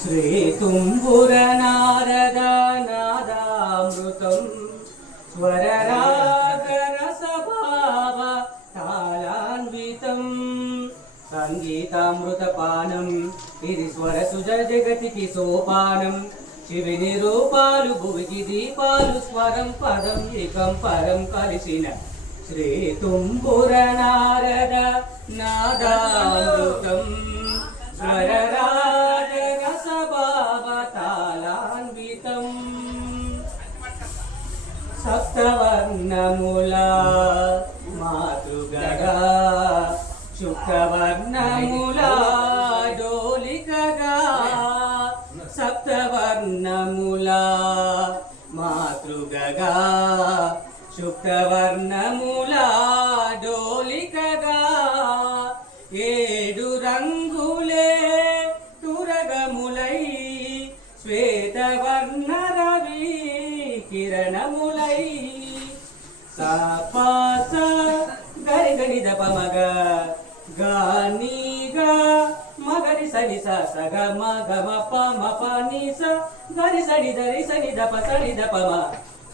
శ్రీ తుంబుర నారద నాదామృతం స్వరరాగరసభావ తాళాన్వితం సంగీతామృతపానం ఇది స్వరసుజ జగతికి సోపానం శివుని రూపాలు భువికి దీపాలు స్వరం పదం ఏకం పరం కలిసిన శ్రీ తుంబుర నారద నాదామృతం స్వరరాగరసభావతాళాన్వితం సప్తవర్ణముల మాతృగగా శుక్రవర్ణముల డోలికగా సప్తవర్ణముల మాతృగగా శుక్రవర్ణముల డోలికగా ఏడు రంగులే తురగములై శ్వేతవర్ణ రవి కిరణములై సపాస గరి గరి దప మగ గానిగా మగరి సని సగ మగ మప మప ని స గరి సని దరి సని దప సని దప మ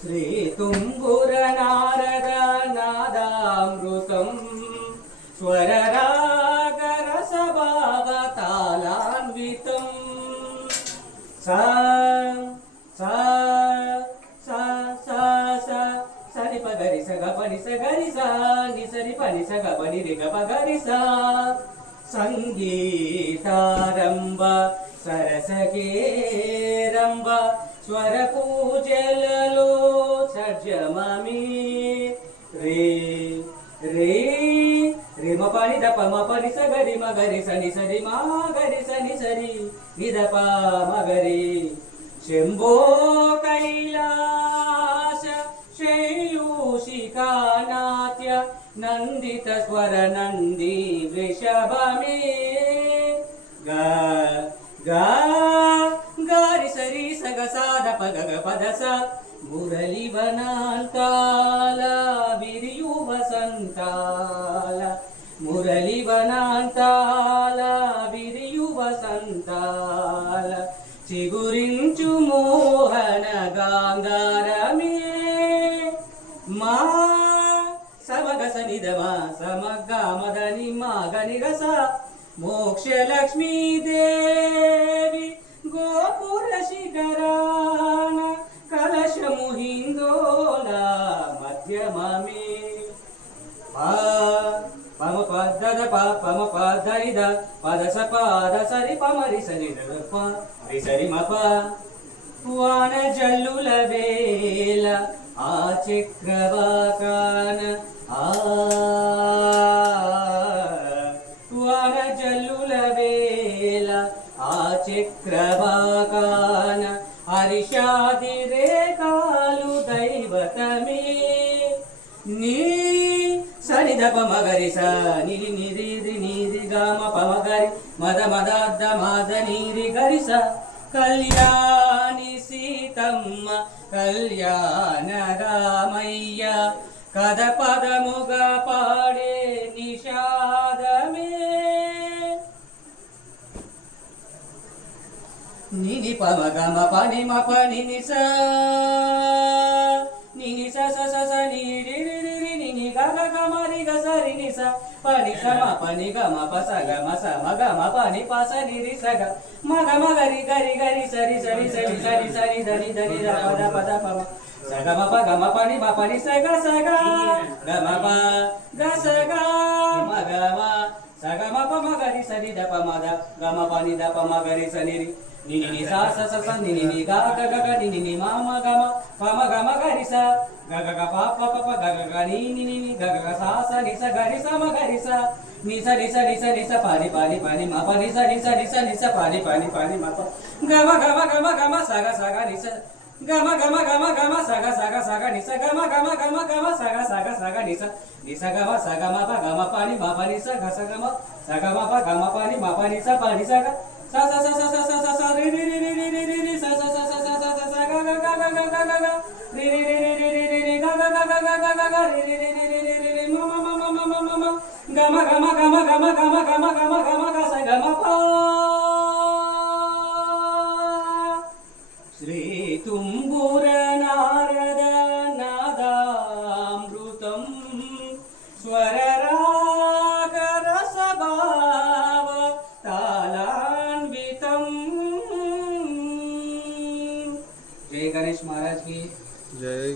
శ్రీ తుంబుర నారద నాదామృతం స్వరరాగరసభావతాళాన్వితం సా సా సా సా సా సరి పగరి సగ పని సగరి సా ని సరి పని సగ పని రి గ పగరి సా సంగీతారంభ సరసగేరంభ స్వర పూజలలో సజ్జమమి రే రే రిమ పని దప మ పని సగరి మగరి సని సరి మా గరి సని సరి నిదప మగరి శంభో కైలాస శైలూషికానాట్య నందిత స్వర నంది వృషభమే గా గా గారి సరి సగ సాద పగ పద స మురళి వనాంతాల విరియు వసంతాల మురళి వనాంతాల విరియు వసంతాల చిగురించు మోహన గాంధారమే మా సమగ సనిదమ సమగ మదని మాగని రస మోక్షలక్ష్మీ దేవి గోపుర శిఖరాన కలశము హిందోళ మధ్యమమే పమ పద పమ పదరిద పద స పద సరి పమరి సని ప రి సరి మప వాన జల్లుల వేళ ఆ చక్రవాకాన వాన జల్లుల వేళ ఆ చక్రవాకాన హరిషాది రేఖాలు దైవతమే నీ సనిదప మగరి స నిరి నిరి నిరి గామ పమగరి మద మదాద్ద మాద నీరి గరి స కళ్యాణి సీతమ్మ కళ్యాణ రామయ్య కథ పదముగా పాడే నిషాదమే నిని పమ గమ పని మ పని ని స నిని స స స స ని రి రి రి రి ని ని గ గ గ మ రి గ స రి ని స పని స మ పని గ మ ప స గ మ స మ గ మ పని ప స ని రి స గ మ గ మ గ రి గ రి గ రి స రి స రి స రి స రి స రి ద ని ద ని ర ప ద ప ద ప మ స గ మ ప గ మ పని మ పని స గ గ మ ప గ స గ మ గ మ స గ మ ప మ గ రి స రి ద ప మ ద గ మ ప ని ద ప మ గ రి స ని రి ని ని ని సా స స స ని ని ని గ గ గ గ ని ని ని మా మ గ మ ప మ గ మ గ రి స గ గ గ ప ప ప ప గ గ గ ని ని ని ని గ గ గ సా స ని స గ రి స మ గ రి స ని స ని స ని స ని స ప ని ప ని ప ని మ ప ని స ని స ని స ని స ప ని ప ని ప ని మ ప గ మ గ మ గ మ గ మ స గ ని స గ మ గ మ గ మ గ మ స గ ని స గ మ గ మ గ మ గ మ స గ ని స ని స గ మ ప గ మ ప ని మ ప ని స గ స గ మ ప గ మ ప ని మ ప ని స ప ని స గ స స స స స స స రి రి రి రి రి రి రి రి స స స స స స స స గ గ గ గ గ గ గ రి రి రి రి రి రి రి రి గ గ గ గ గ గ గ రి రి రి రి రి రి రి రి మ మ మ మ మ మ గ మ గ మ గ మ గ మ గ మ గ మ గ మ గ మ గ మ గ స గ మ ప जय गणेश महाराज की जय